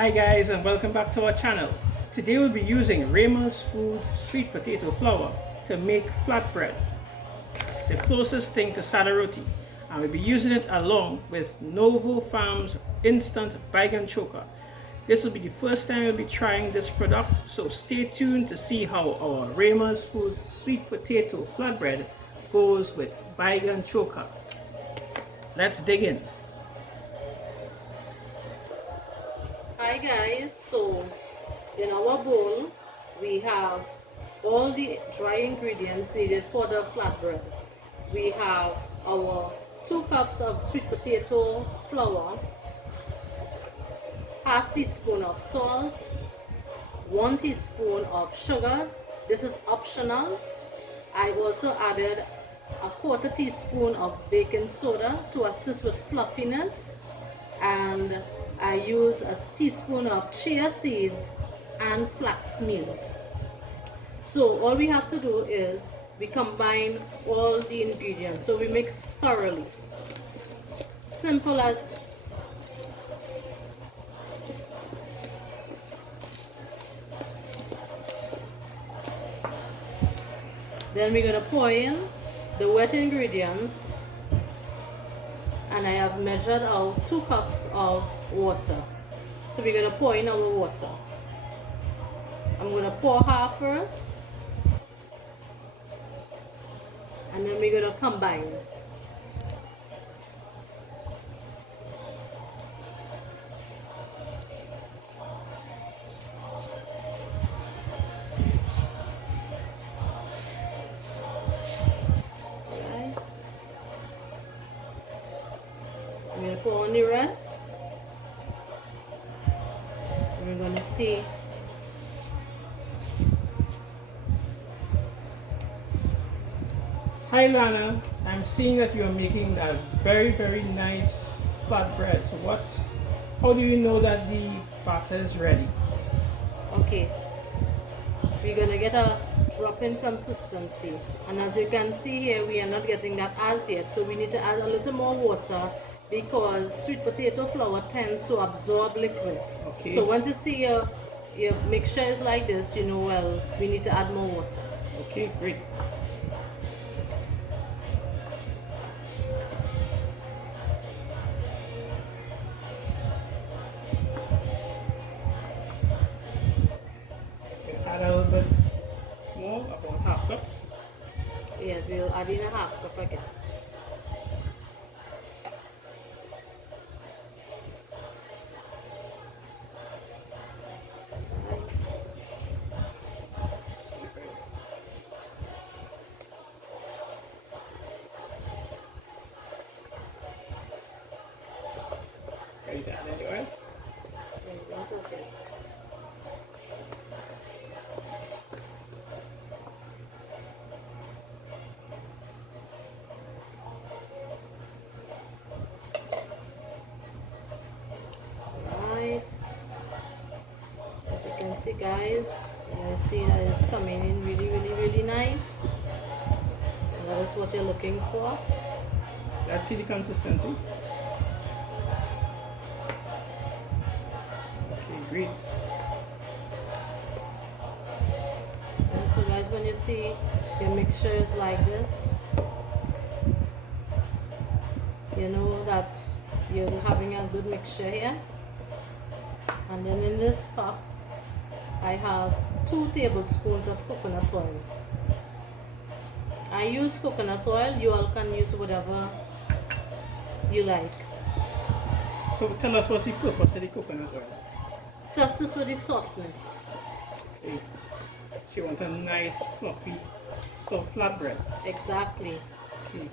Hi guys, and welcome back to our channel. Today we'll be using Rhemas Foods sweet potato flour to make flatbread, the closest thing to Sadda Roti, and we'll be using it along with Novo Farms instant Baigan Choka. This will be the first time we'll be trying this product, so stay tuned to see how our Rhemas Foods sweet potato flatbread goes with Baigan Choka. Let's dig in. Hi guys, so in our bowl we have all the dry ingredients needed for the flatbread. We have our 2 cups of sweet potato flour, half teaspoon of salt, 1 teaspoon of sugar. This is optional. I also added a 1/4 teaspoon of baking soda to assist with fluffiness, and I use a teaspoon of chia seeds and flax meal. So all we have to do is we combine all the ingredients, so we mix thoroughly. Simple as this. Then we're going to pour in the wet ingredients, and I have measured out 2 cups of water. So we're going to pour in our water. I'm going to pour half first, and then we're going to combine. Alright. I'm going to pour on the rest. And we're going to see. Hi Lana, I'm seeing that you're making a very nice flatbread. So how do you know that the batter is ready? Okay, we're going to get a drop-in consistency, and as you can see here, we are not getting that as yet, so we need to add a little more water because sweet potato flour tends to absorb liquid. Okay. So once you see your mixture is like this, you know, well, we need to add more water. Okay, great. Add a little bit more, about half cup. Yeah, we'll add in a half cup again. Ready to add any oil? Alright, as you can see guys, you see that it's coming in really nice. And that is what you're looking for. Let's see the consistency. Okay, great. And so guys, when you see your mixture is like this, you know that's you're having a good mixture here. And then in this cup I have 2 tablespoons of coconut oil. I use coconut oil, you all can use whatever you like. So tell us what's the purpose of the coconut oil? Just for the softness. Okay. So you want a nice fluffy soft flatbread. Exactly. Okay.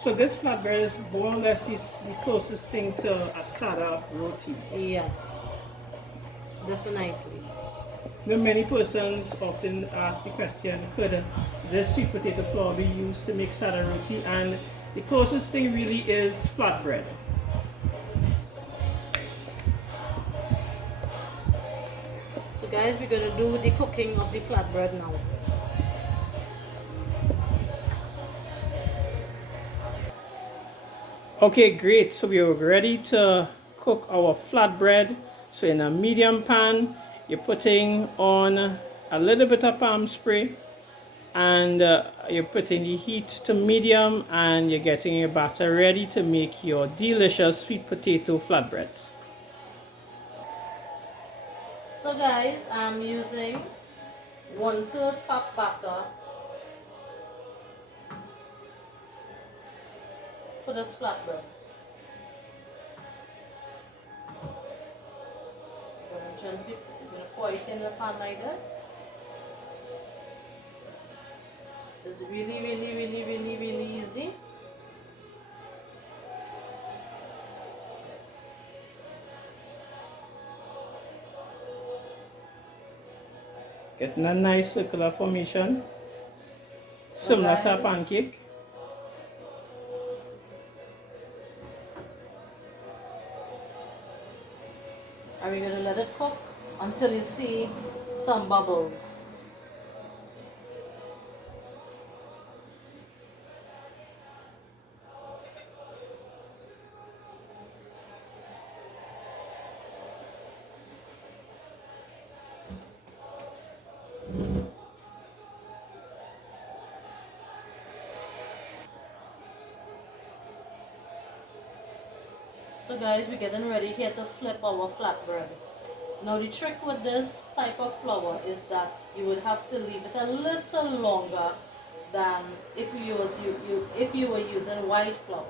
So this flatbread is more or less the closest thing to a Sadda Roti. Yes, definitely. Now, many persons often ask the question, could this sweet potato flour be used to make Sadda Roti? And the closest thing really is flatbread. So guys, we're going to do the cooking of the flatbread now. Okay, great. So we are ready to cook our flatbread. So in a medium pan, you're putting on a little bit of palm spray, and you're putting the heat to medium, and you're getting your batter ready to make your delicious sweet potato flatbread. So guys, I'm using 1/3 cup butter for this flatbread. I'm going to gently pour it in the pan like this. It's really easy. Getting a nice circular formation, Now similar to a guys, pancake. and we're going to let it cook until you see some bubbles. So guys, we're getting ready here to flip our flatbread. Now the trick with this type of flour is that you would have to leave it a little longer than if you were using white flour.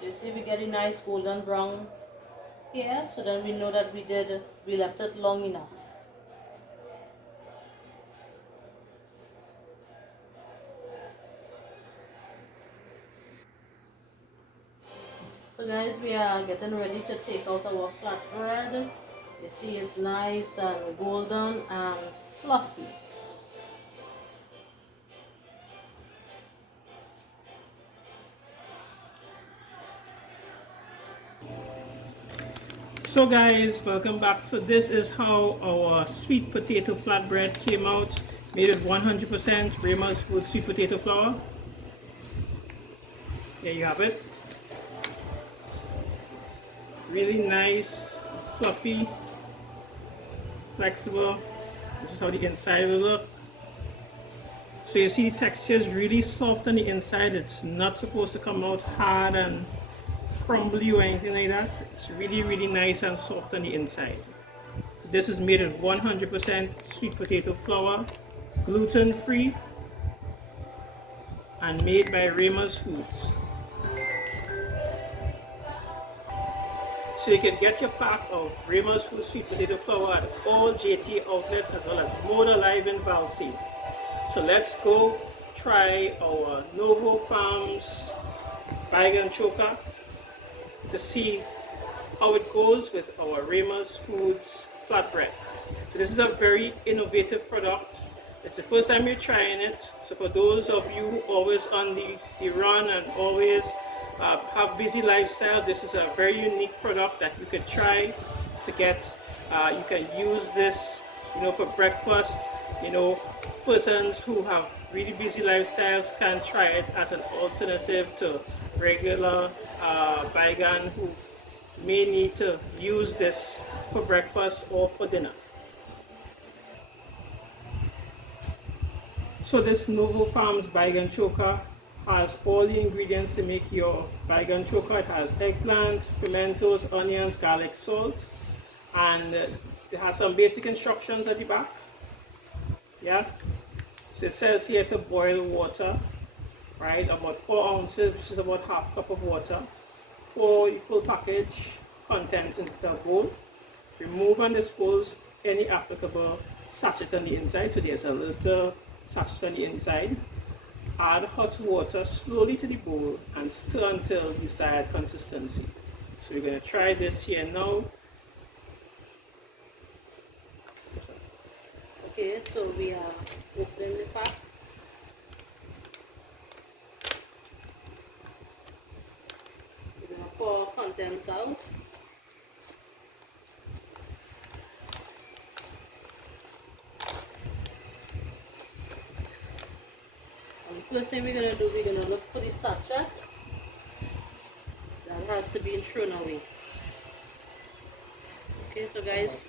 So you see we get a nice golden brown here, so then we know that we left it long enough. So guys, we are getting ready to take out our flatbread. You see it's nice and golden and fluffy. So guys, welcome back. So this is how our sweet potato flatbread came out. Made with 100% Rhemas Foods sweet potato flour. There you have it. Really nice, fluffy, flexible. This is how the inside will look. So you see the texture is really soft on the inside. It's not supposed to come out hard and crumbly or anything like that. It's really nice and soft on the inside. This is made with 100% sweet potato flour, gluten free, and made by Rhemas Foods. So you can get your pack of Rhemas Foods sweet potato flour at all JT outlets as well as Moda Live in Valsy. So let's go try our Novo Farms Baigan Choka to see how it goes with our Rhemas Foods flatbread. So this is a very innovative product. It's the first time you're trying it. So for those of you who always on the run and always have busy lifestyle, this is a very unique product that you could try to get. You can use this, for breakfast. Persons who have really busy lifestyles can try it as an alternative to regular baigan who may need to use this for breakfast or for dinner. So this Novo Farms Baigan Choka has all the ingredients to make your Baigan Choka. It has eggplant, pimentos, onions, garlic, salt, and it has some basic instructions at the back. Yeah, so it says here to boil water, right, about 4 ounces, which is about half cup of water. Pour the full package contents into the bowl. Remove and dispose any applicable sachet on the inside. So there's a little sachet on the inside. Add hot water slowly to the bowl and stir until desired consistency. So we're going to try this here now. Okay, so we are opening the pack. We're going to pour contents out. And the first thing we're going to do, we're going to look for the sachet. has to be thrown away. Okay, so guys,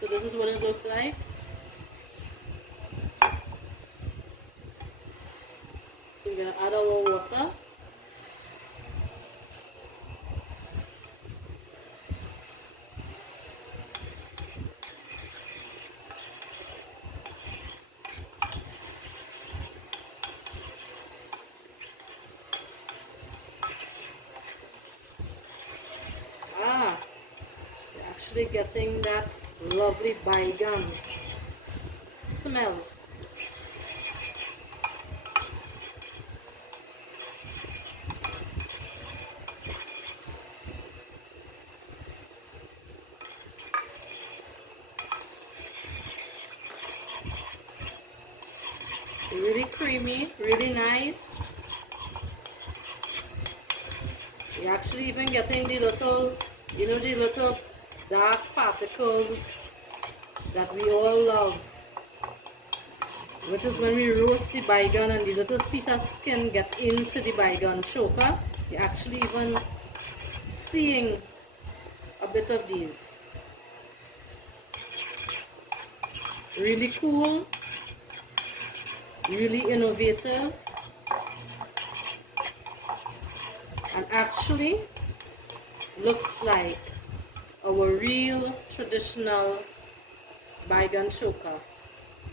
so this is what it looks like. So we're gonna add our water. You're actually getting that lovely baigan smell. Really creamy, really nice. You're actually even getting the little, the little dark particles that we all love, which is when we roast the baigan and the little piece of skin get into the baigan choka. You're actually even seeing a bit of these. Really cool, really innovative, and actually looks like our real traditional Baigan Choka.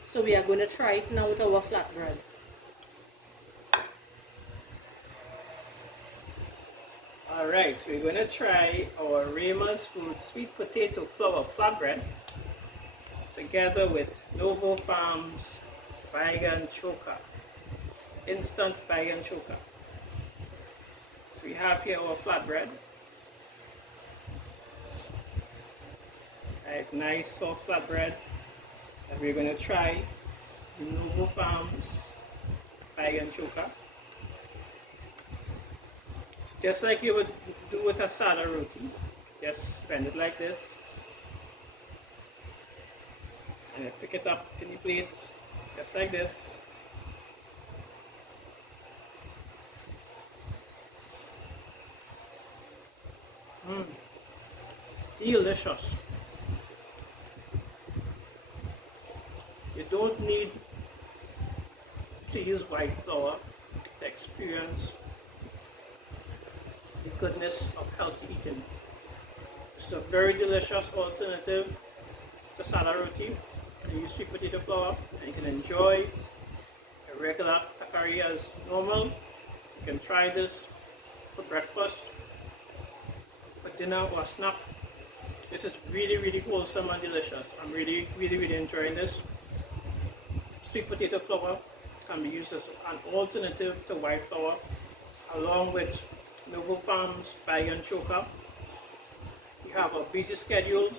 So we are going to try it now with our flatbread. Alright, so we're going to try our Rhemas Foods Sweet Potato Flour Flatbread together with Novo Farms Baigan Choka, instant Baigan Choka. So we have here our flatbread. Right, nice soft flatbread that we're going to try the Novo Farms Baigan Choka. Just like you would do with a Sadda Roti, just bend it like this and pick it up in the plate, just like this. Delicious. You don't need to use white flour to experience the goodness of healthy eating. It's a very delicious alternative to Sadda Roti. You use sweet potato flour and you can enjoy a regular takari as normal. You can try this for breakfast, for dinner or snack. This is really, really wholesome and delicious. I'm really, really, really enjoying this. Sweet potato flour can be used as an alternative to white flour, along with Novo Farms Baigan Choka. You have a busy schedule,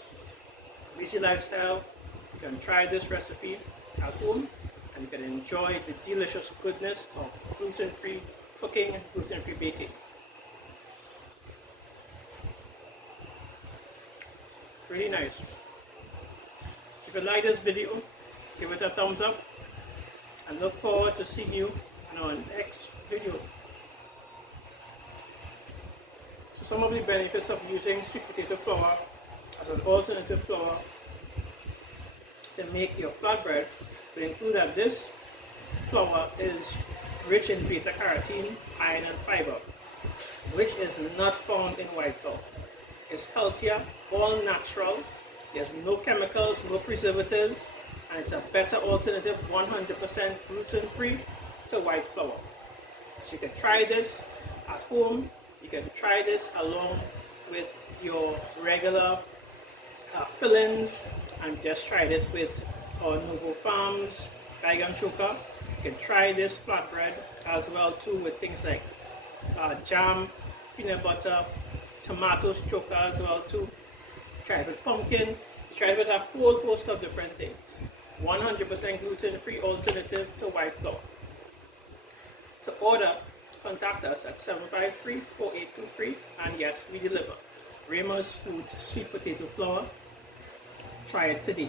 busy lifestyle. You can try this recipe at home and you can enjoy the delicious goodness of gluten-free cooking and gluten-free baking. Really nice. If you like this video, give it a thumbs up and look forward to seeing you in our next video. So some of the benefits of using sweet potato flour as an alternative flour to make your flatbread will include that this flour is rich in beta carotene, iron and fiber, which is not found in white flour. It's healthier, all natural, there's no chemicals, no preservatives, and it's a better alternative, 100% gluten-free to white flour. So you can try this at home, you can try this along with your regular fillings, and just tried it with our Novo Farms Baigan Choka. You can try this flatbread as well too with things like jam, peanut butter, tomatoes choka as well too. Try it with pumpkin, try it with a whole host of different things. 100% gluten-free alternative to white flour. To order, contact us at 753-4823 and yes, we deliver. Rhemas Foods Sweet Potato Flour. Try it today.